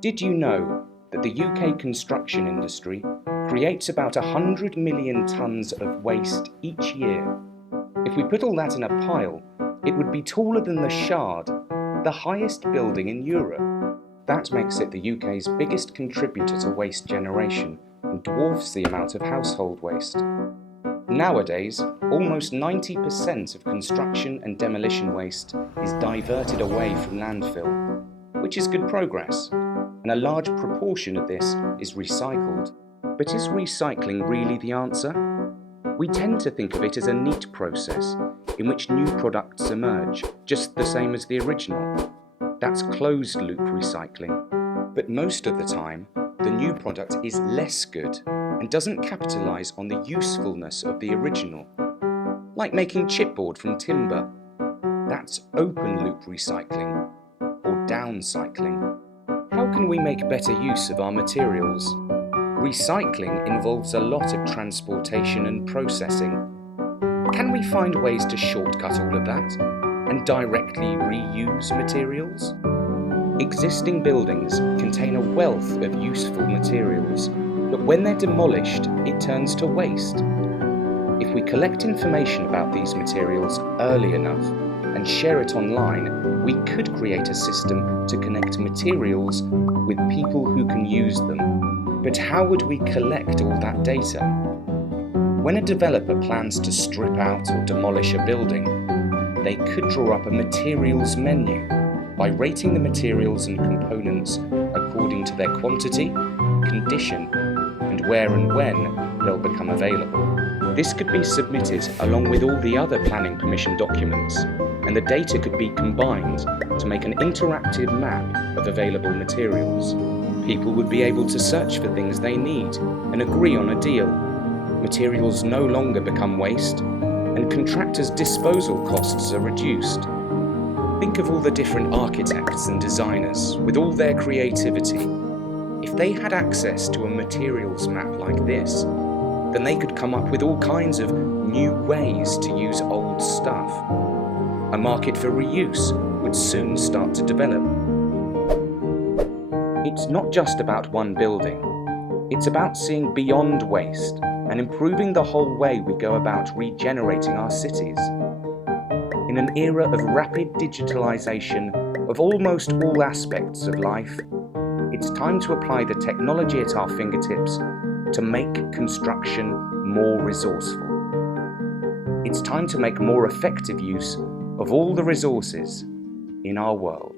Did you know that the UK construction industry creates about 100 million tonnes of waste each year? If we put all that in a pile, it would be taller than the Shard, the highest building in Europe. That makes it the UK's biggest contributor to waste generation and dwarfs the amount of household waste. Nowadays, almost 90% of construction and demolition waste is diverted away from landfill, which is good progress, and a large proportion of this is recycled. But is recycling really the answer? We tend to think of it as a neat process in which new products emerge, just the same as the original. That's closed-loop recycling. But most of the time, the new product is less good and doesn't capitalise on the usefulness of the original. Like making chipboard from timber. That's open-loop recycling, or downcycling. How can we make better use of our materials? Recycling involves a lot of transportation and processing. Can we find ways to shortcut all of that and directly reuse materials? Existing buildings contain a wealth of useful materials, but when they're demolished, it turns to waste. If we collect information about these materials early enough and share it online, we could create a system to connect materials with people who can use them. But how would we collect all that data? When a developer plans to strip out or demolish a building, they could draw up a materials menu by rating the materials and components according to their quantity, condition, and where and when they'll become available. This could be submitted along with all the other planning permission documents, and the data could be combined to make an interactive map of available materials. People would be able to search for things they need and agree on a deal. Materials no longer become waste, and contractors' disposal costs are reduced. Think of all the different architects and designers with all their creativity. If they had access to a materials map like this, then they could come up with all kinds of new ways to use old stuff. A market for reuse would soon start to develop. It's not just about one building. It's about seeing beyond waste and improving the whole way we go about regenerating our cities. In an era of rapid digitalization of almost all aspects of life, it's time to apply the technology at our fingertips to make construction more resourceful. It's time to make more effective use of all the resources in our world.